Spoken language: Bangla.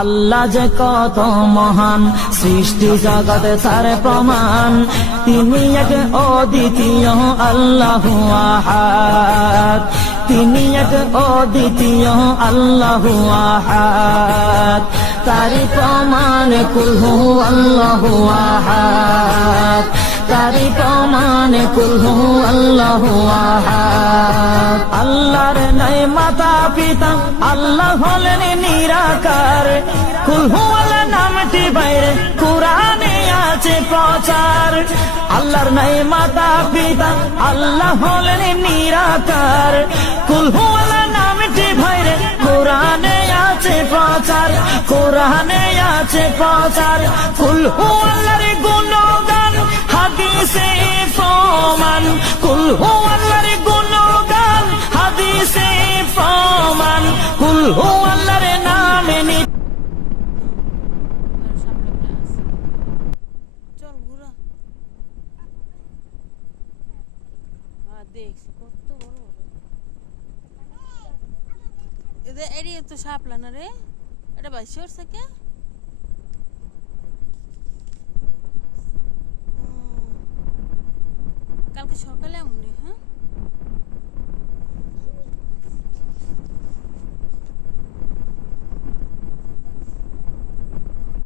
আল্লাহ যে কত মহান, সৃষ্টি জগতে তার প্রমাণ। তিনি এক অদ্বিতীয় আল্লাহু আহাদ, তিনি এক অদ্বিতীয় আল্লাহু আহাদ। তারি প্রমাণ কুল হু আল্লাহু আহাদ, তারি প্রমাণ কুল হু আল্লাহু আহাদ। আল্লাহর নাই মাতা পিতা, আল্লাহ হলেন নিরাকার। কুল হু আল্লাহ নামটি বাইরে কুরআনে আছে প্রচার। আল্লাহর নাই মাতা পিতা, আল্লাহ হলেন নিরাকার। কুল হু আল্লাহ নামটি বাইরে কুরআনে আছে প্রচার, কুরআনে আছে প্রচার। কুল হু আল্লাহর গুণগান হাদিসে প্রমাণ, কুল হু আল্লাহর গুণগান হাদিসে প্রমাণ। কুল হু আল্লাহর নামে চল ঘুরা দেখছি কত বড় এদের এরিয়া তো সাপলা না রে, এটা বাইশে ওর থেকে কালকে সকালে এমনি। হ্যাঁ